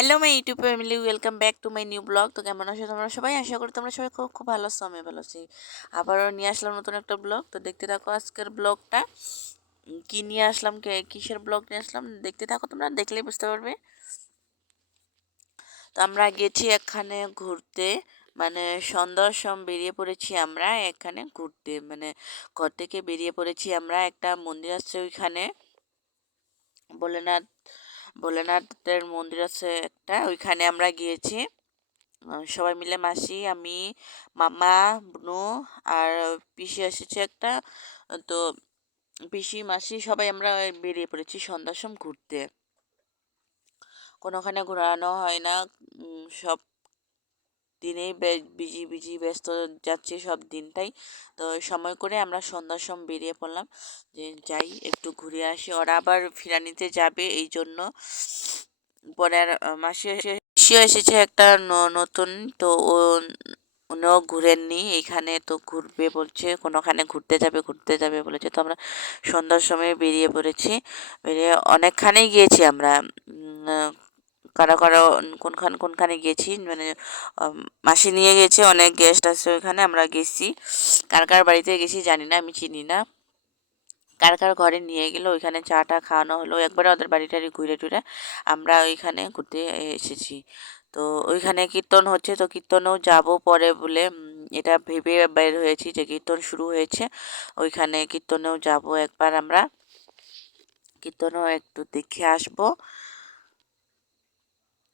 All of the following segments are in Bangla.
Hello my YouTube family, welcome back to my new blog. তো কেমন আছো তোমরা সবাই? আশা করি তোমরা সবাই খুব খুব ভালো আছো, আমি ভালো আছি। আবারও নিয়ে আসলাম নতুন একটা ব্লগ। তো দেখতে থাকো আজকের ব্লগটা। কি নিয়ে আসলাম, কিসের ব্লগ নিয়ে আসলাম দেখতে থাকো, তোমরা দেখলেই বুঝতে পারবে। তো আমরা গেছি এখানে ঘুরতে, মানে সন্ধ্যার সময় বেরিয়ে পড়েছি আমরা এখানে ঘুরতে, মানে ঘর থেকে বেরিয়ে পড়েছি আমরা। একটা মন্দির আছে ওইখানে, ভোলেনাথ ভোলেনাথের মন্দির আছে একটা, ওইখানে আমরা গিয়েছি। সবাই মিলে মাসি, আমি, মামা, বুনু আর পিসি এসেছে একটা। তো পিসি মাসি সবাই আমরা বেরিয়ে পড়েছি সন্ধ্যার সময় ঘুরতে। কোনোখানে ঘোরানো হয় না, সব দিনেই বিজি বিজি ব্যস্ত যাচ্ছে সব দিনটাই। তো সময় করে আমরা সন্ধ্যার সময় বেরিয়ে পড়লাম যে যাই একটু ঘুরে আসি। ওরা আবার ফিরানিতে যাবে, এই জন্য পরের মাসে পিসিও এসেছে একটা নতুন। তো উনিও ঘুরেননি এইখানে, তো ঘুরবে বলছে, কোনোখানে ঘুরতে যাবে বলেছে। তো আমরা সন্ধ্যার সময় বেরিয়ে পড়েছি। বেরিয়ে অনেকখানেই গিয়েছি আমরা। কারো কারো কোনখানে গেছি, মানে মাসি নিয়ে গেছে, অনেক গেস্ট আছে ওইখানে, আমরা গেছি। কার কার বাড়িতে গেছি জানি না, আমি চিনি না। কার কার ঘরে নিয়ে গেলো, ওইখানে চা টা খাওয়ানো হলো, একবারে ওদের বাড়ি টাড়ি ঘুরে টুরে আমরা ওইখানে ঘুরতে এসেছি। তো ওইখানে কীর্তন হচ্ছে, তো কীর্তনেও যাব পরে বলে এটা ভেবে বের হয়েছি যে কীর্তন শুরু হয়েছে, ওইখানে কীর্তনেও যাব একবার আমরা, কীর্তনও একটু দেখে আসবো।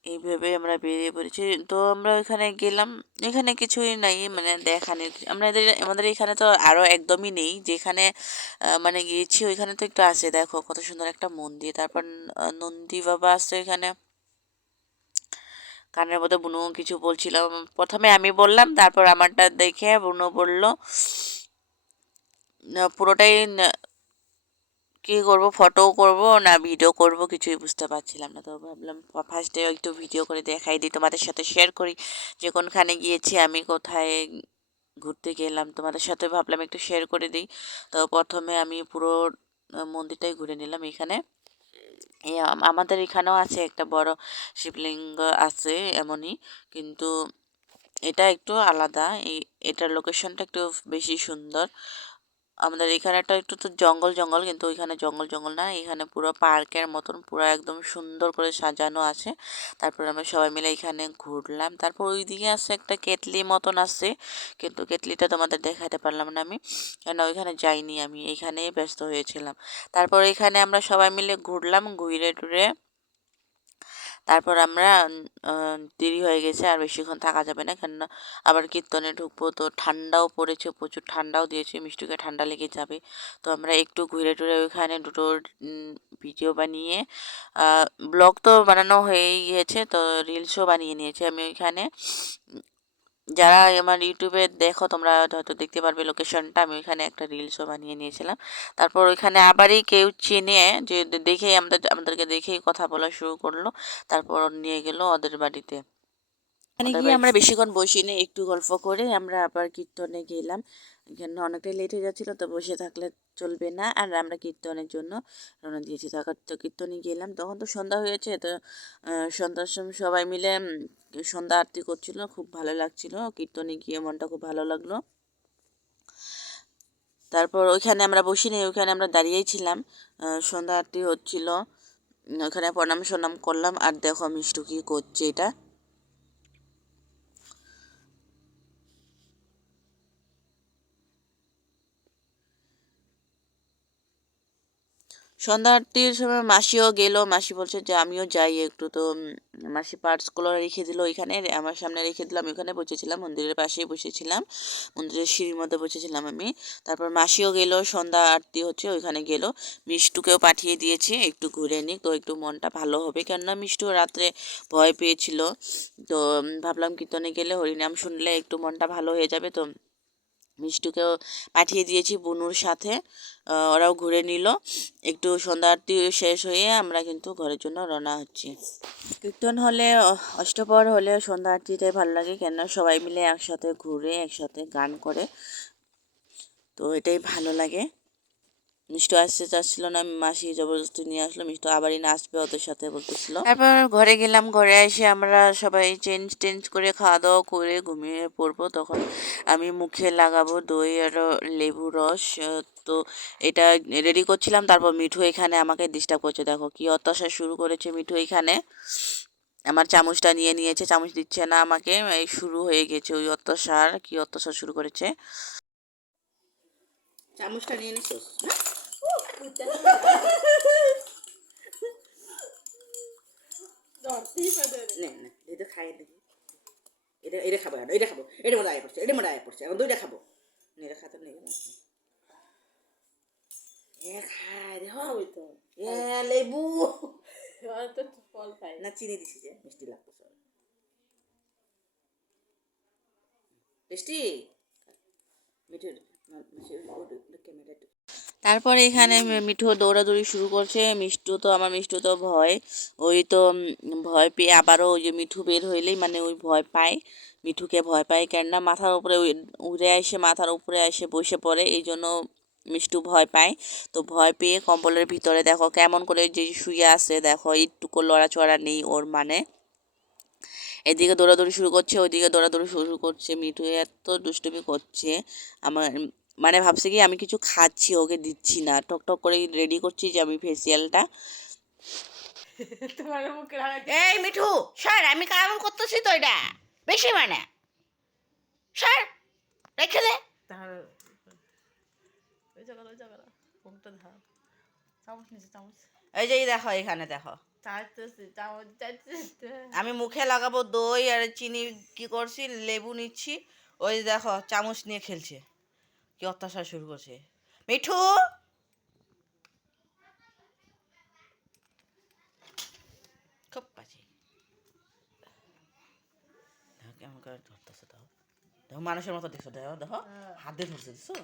এইভাবে আমরা বেরিয়ে পড়েছি। তো আমরা ওইখানে গেলাম, এখানে কিছুই নাই, মানে দেখানোর আমাদের এখানে তো আরও একদমই নেই। যেখানে মানে গিয়েছি ওইখানে তো একটু আছে, দেখো কত সুন্দর একটা মন্দির। তারপর নন্দী বাবা আছে এখানে। কানের মধ্যে বুনু কিছু বলছিল, প্রথমে আমি বললাম, তারপর আমারটা দেখে বুনু বলল। পুরোটাই কী করবো, ফটো করব না ভিডিও করব কিছুই বুঝতে পারছিলাম না। তো ভাবলাম ফার্স্টে একটু ভিডিও করে দেখাই দিই, তোমাদের সাথে শেয়ার করি যে কোনখানে গিয়েছি আমি, কোথায় ঘুরতে গেলাম, তোমাদের সাথে ভাবলাম একটু শেয়ার করে দিই। তো প্রথমে আমি পুরো মন্দিরটাই ঘুরে নিলাম। এখানে আমাদের এখানেও আছে একটা বড় শিবলিঙ্গ আছে এমনই, কিন্তু এটা একটু আলাদা। এটার লোকেশনটা একটু বেশি সুন্দর। আমাদের এখানেটা একটু তো জঙ্গল জঙ্গল, কিন্তু ওইখানে জঙ্গল জঙ্গল না, এখানে পুরো পার্কের মতন পুরো একদম সুন্দর করে সাজানো আছে। তারপর আমরা সবাই মিলে এখানে ঘুরলাম। তারপর ওইদিকে আছে একটা কেটলি মতন আছে, কিন্তু কেটলিটা তোমাদের দেখাতে পারলাম না আমি, কেন ওইখানে যাইনি, আমি এইখানেই ব্যস্ত হয়েছিলাম। তারপর এখানে আমরা সবাই মিলে ঘুরলাম, ঘুরে টুরে তারপর আমরা দেরি হয়ে গেছে, আর বেশিক্ষণ থাকা যাবে না, কেননা আবার কীর্তনে ঢুকবো। তো ঠান্ডাও পড়েছে, প্রচুর ঠান্ডাও দিয়েছে, মিষ্টিকে ঠান্ডা লেগে যাবে। তো আমরা একটু ঘুরে টুরে ওইখানে দুটো ভিডিও বানিয়ে, ব্লগ তো বানানো হয়েই গিয়েছে, তো রিলসও বানিয়ে নিয়েছি আমি ওইখানে। যারা আমার ইউটিউবে দেখো তোমরা হয়তো দেখতে পারবে লোকেশনটা, আমি ওইখানে একটা রিলসও বানিয়ে নিয়েছিলাম। তারপর ওইখানে আবারই কেউ চিনে, যে দেখেই আমাদেরকে দেখেই কথা বলা শুরু করলো। তারপর নিয়ে গেল ওদের বাড়িতে। ওখানে গিয়ে আমরা বেশিক্ষণ বসিনি, একটু গল্প করে আমরা আবার কীর্তনে গেলাম। এখানে অনেকটাই লেট হয়ে যাচ্ছিলো, তো বসে থাকলে চলবে না, আর আমরা কীর্তনের জন্য রওনা দিয়েছি। তো কীর্তনে গেলাম, তখন তো সন্ধ্যা হয়েছে। তো সন্ধ্যার সময় সবাই মিলে সন্ধ্যা আরতি করছিল, খুব ভালো লাগছিল, কীর্তনে গিয়ে মনটা খুব ভালো লাগলো। তারপর ওইখানে আমরা বসিনি, ওইখানে আমরা দাঁড়িয়েই ছিলাম, সন্ধ্যা আরতি হচ্ছিল, ওখানে প্রণাম সনাম করলাম। আর দেখো মিষ্টু কী করছে, এটা সন্ধ্যা আরতির সময় মাসিও গেল, মাসি বলছে যে আমিও যাই একটু। তো মাসি পার্টসগুলো রেখে দিল ওইখানে, আমার সামনে রেখে দিলাম, আমি ওখানে বসেছিলাম, মন্দিরের পাশেই বসেছিলাম, মন্দিরের সিঁড়ির মধ্যে বসেছিলাম আমি। তারপর মাসিও গেল, সন্ধ্যা আরতি হচ্ছে ওইখানে গেল। মিষ্টুকেও পাঠিয়ে দিয়েছি একটু ঘুরে নিক, তো একটু মনটা ভালো হবে, কেননা মিষ্টু রাত্রে ভয় পেয়েছিল। তো ভাবলাম কীর্তনে গেলে হরিনাম শুনলে একটু মনটা ভালো হয়ে যাবে। তো মিষ্টুকেও পাঠিয়ে দিয়েছি বুনুর সাথে, ওরাও ঘুরে নিল। একটু সন্ধ্যা আরতি শেষ হয়ে আমরা কিন্তু ঘরের জন্য রওনা হচ্ছি। কীর্তন হলে অষ্টপ্রহর হলে সন্ধ্যা আরতিটাই ভালো লাগে, কেন সবাই মিলে একসাথে ঘুরে একসাথে গান করে, তো এটাই ভালো লাগে। মিষ্টি আসতে চাচ্ছিল না, মাসি জবরদস্তি নিয়ে আসলো। মিষ্টি আবারই নাচবে ওদের সাথে বলতেছিল। তারপর ঘরে গেলাম, ঘরে এসে আমরা সবাই চেঞ্জ করে খাওয়া দাওয়া করে ঘুমিয়ে পড়বো। তখন আমি মুখে লাগাবো দই আর লেবু রস। তো এটা রেডি করছিলাম, তারপর মিঠু এখানে আমাকে ডিস্টার্ব করছে। দেখো কি অত্যাচার শুরু করেছে মিঠু এখানে। আমার চামচটা নিয়ে নিয়েছে, চামচ দিচ্ছে না আমাকে। এই শুরু হয়ে গেছে ওই অত্যাচার, কি অত্যাচার শুরু করেছে। চামচটা নিয়ে নিছিস? এটা খাই দেখি, এটা খাবো, এটা খাবো, এটা মধ্যে আয় পড়ছে, এটা মধ্যে আয় পড়ছে, এখন দুইটা খাবো। এটা খাতে নেই খায় লেবু না চিনি দিছি যে মিষ্টি লাগতেছে মিষ্টি তারপরে এখানে মিঠু দৌড়াদৌড়ি শুরু করছে। মিষ্টু তো ভয়, ওই তো ভয় পেয়ে আবারও ওই যে মিঠু বের হইলেই মানে ওই ভয় পায়, মিঠুকে ভয় পায়। কেননা মাথার উপরে মাথার উপরে এসে বসে পড়ে, এই জন্য মিষ্টু ভয় পায়। তো ভয় পেয়ে কম্বলের ভিতরে দেখো কেমন করে যে শুয়ে আছে, দেখো একটুকু লড়াচড়া নেই ওর মানে। এদিকে দৌড়াদৌড়ি শুরু করছে, ওইদিকে দৌড়াদৌড়ি শুরু করছে। মিঠু এত দুষ্টুমি করছে, আমার মানে ভাবছে কি আমি কিছু খাচ্ছি, ওকে দিচ্ছি না। টক টক করে রেডি করছি যে আমি ফেসিয়ালটা। এই মিঠু স্যার, আমি কেমন করতেছি তো, এটা বেশি মানে স্যার রেখে দে। এই যে দেখো এখানে দেখো আমি মুখে লাগাবো দই আর চিনি, কি করছি লেবু নিচ্ছি, ওই দেখো চামচ নিয়ে খেলছে, কি অত্যাচার শুরু করছে মিঠু। খুব বাজে, দেখো কেমন করে ধরতেছে, দেখো দেখো মানুষের মতো দেখছো, দেখো দেখো হাত দিয়ে ধরছে, দেখছো।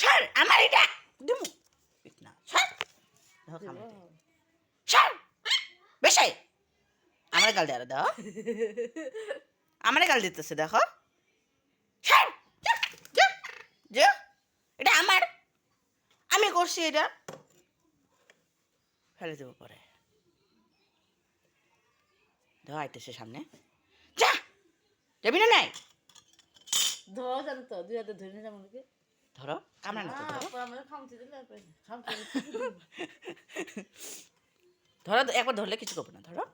স্যার আমার এটা দিমু না স্যার, দেখো খামে স্যার বেশাই আমার গাল দেয়, দেখো আমার গাল দিতেছে, দেখো স্যার যে এটা আমার, আমি করছি, এটা ফেলে দেবো পরে। দেখো আইতেছে সামনে, যা যাবি না নাই, ধরো জানো তো, দুই হাতে ধরে যাবো নাকি, ধরো কামড়া না তো, ধরো একবার ধরলে কিছু করবো না, ধরো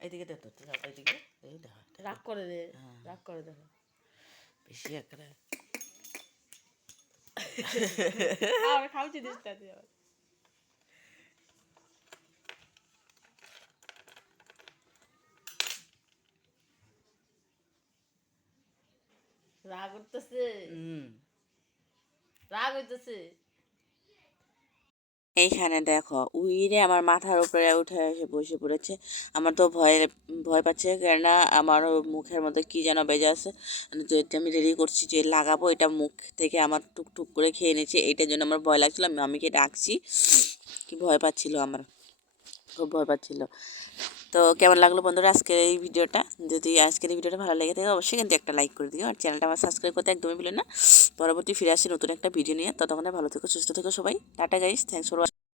এইদিকে দেখো, এইদিকে দেখো রাগ করে দে, রাগ করে দেখো বেশি একবারে খাওয়াচ্ছি দিসটা দিয়ে রাগ হইতেছে, রাগ হইতেছে। এইখানে দেখো উইরে আমার মাথার উপরে উঠে এসে বসে পড়েছে। আমার তো ভয় পাচ্ছে, কেননা আমার মুখের মধ্যে কি যেন বেজে আছে। তো এটা আমি রেডি করছি যে লাগাবো, এটা মুখ থেকে আমার টুকটুক করে খেয়ে নিয়েছে, এইটার জন্য আমার ভয় লাগছিলো। আমিকে ডাকছি, কি ভয় পাচ্ছিল, আমার খুব ভয় পাচ্ছিল। তো কেমন লাগলো বন্ধুরা আজকের এই ভিডিওটা? যদি আজকের এই ভিডিওটা ভালো লেগে থাকে অবশ্যই কিন্তু একটা লাইক করে দিও, আর চ্যানেলটা আমার সাবস্ক্রাইব করতে একদমই ভুলো না। পরবর্তী ফিরে আসি নতুন একটা ভিডিও নিয়ে, ততক্ষণে ভালো থেকো, সুস্থ থেকো সবাই। Tata guys, thanks for watching.